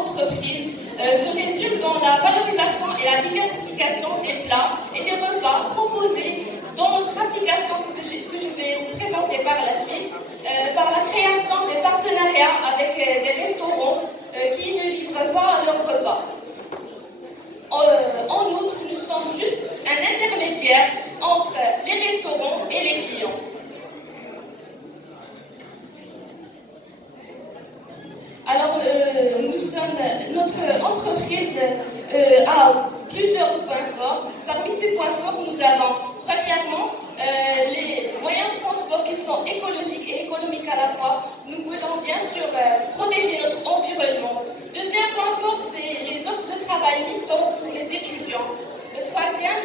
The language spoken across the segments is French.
entreprise se résume dans la valorisation et la diversification des plats et des repas proposés dans notre application que je vais vous présenter par la suite, par la création des partenariats avec des restaurants qui ne livrent pas leurs repas. En outre, nous sommes juste un intermédiaire entre les restaurants et les clients. Alors, notre entreprise a plusieurs points forts. Parmi ces points forts, nous avons premièrement les moyens de transport qui sont écologiques et économiques à la fois. Nous voulons bien sûr protéger notre environnement. Deuxième point fort, c'est les offres de travail mi-temps pour les étudiants. Le troisième,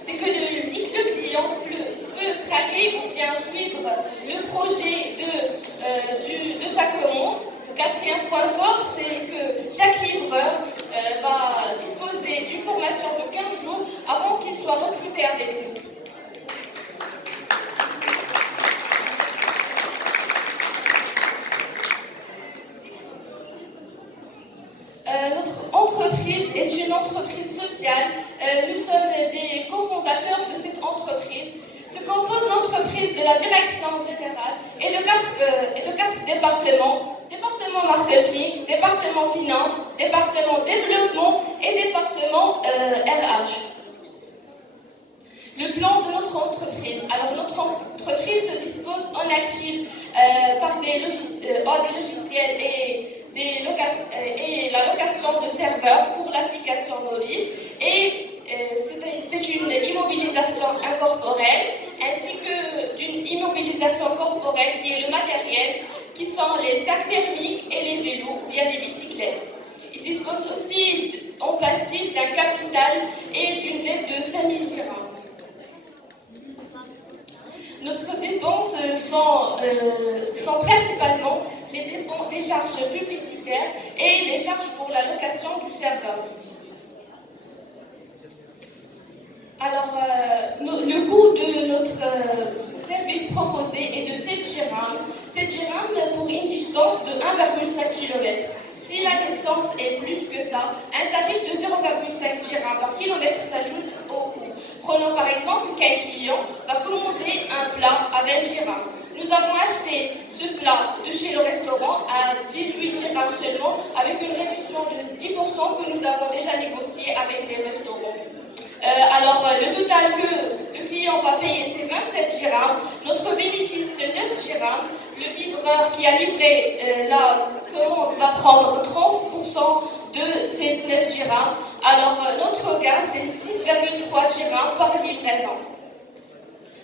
c'est que le client peut traquer ou bien suivre le projet de sa commande. Quatrième point fort, c'est que chaque livreur va disposer d'une formation de 15 jours avant qu'il soit recruté avec nous. Notre entreprise est une entreprise sociale. Nous sommes des cofondateurs de cette entreprise. Se compose l'entreprise de la direction générale et de quatre départements. Département marketing, département finance, département développement et département RH. Le plan de notre entreprise. Alors notre entreprise se dispose en actifs par des logiciels et la location de serveurs pour l'application mobile et c'est une immobilisation incorporelle ainsi que d'une immobilisation corporelle qui est le matériel qui sont les sacs thermiques et les vélos ou bien les bicyclettes. Il dispose aussi en passif d'un capital et d'une dette de 5 000 dirhams. Nos dépenses sont principalement les dépenses des charges publicitaires et les charges pour la location du serveur. Alors, le coût de notre service proposé est de 7 dirhams. 7 dirhams pour une distance de 1,5 km. Si la distance est plus que ça, un tarif de 0,5 dirhams par kilomètre s'ajoute au coût. Prenons par exemple qu'un client va commander un plat à 20 dirhams. Nous avons acheté ce plat de chez le restaurant à 18 dirhams seulement, avec une réduction de 10% que nous avons déjà négocié avec les restaurants. Alors, le total que le client va payer, c'est 27 dirhams. Notre bénéfice, c'est 9 dirhams. Le livreur qui a livré la commande va prendre 30% de ces 9 dirhams. Alors, notre gain, c'est 6,3 dirhams par livraison.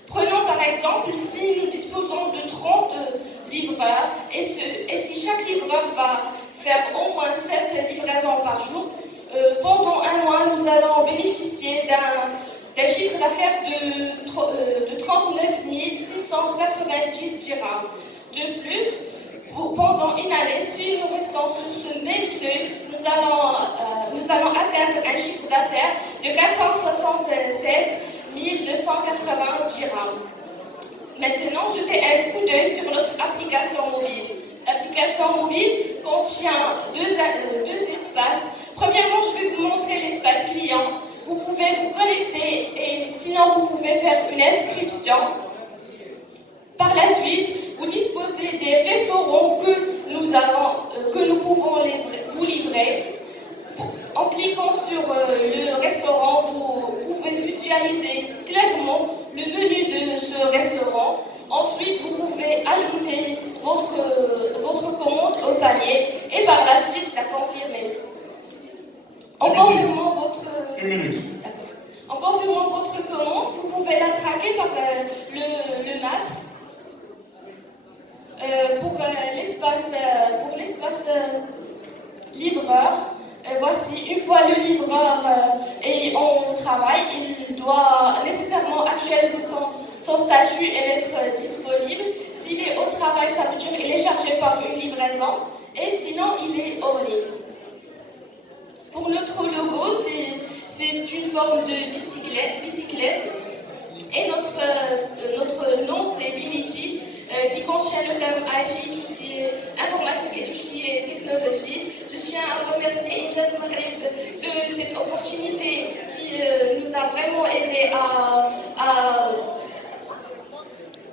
Prenons par exemple, si nous disposons de 30 livreurs et si chaque livreur va faire au moins 7 livraisons par jour, pendant un mois, nous allons bénéficier d'un chiffre d'affaires de 39 690 dirhams. De plus, pendant une année, si nous restons sur ce même seuil, nous allons atteindre un chiffre d'affaires de 476 280 dirhams. Maintenant, jetez un coup d'œil sur notre application mobile. L'application mobile contient deux espaces. Premièrement, je vais vous montrer l'espace client. Vous pouvez vous connecter et sinon vous pouvez faire une inscription. Par la suite, vous disposez des restaurants que nous pouvons vous livrer. En cliquant sur le restaurant, vous pouvez visualiser clairement le menu de ce restaurant. Ensuite, vous pouvez ajouter votre commande au panier et par la suite la confirmer. En confirmant votre commande, vous pouvez la traquer par le Maps. Pour l'espace livreur, voici, une fois le livreur est en travail, il doit nécessairement actualiser son statut et l'être disponible. S'il est au travail, ça veut dire qu'il est chargé par une livraison et sinon il est hors ligne. Pour notre logo, c'est une forme de bicyclette et notre nom c'est Limiji. qui contient le terme IT, tout ce qui est informatique et tout ce qui est technologie. Je tiens à remercier Inchad Maghreb de cette opportunité qui nous a vraiment aidé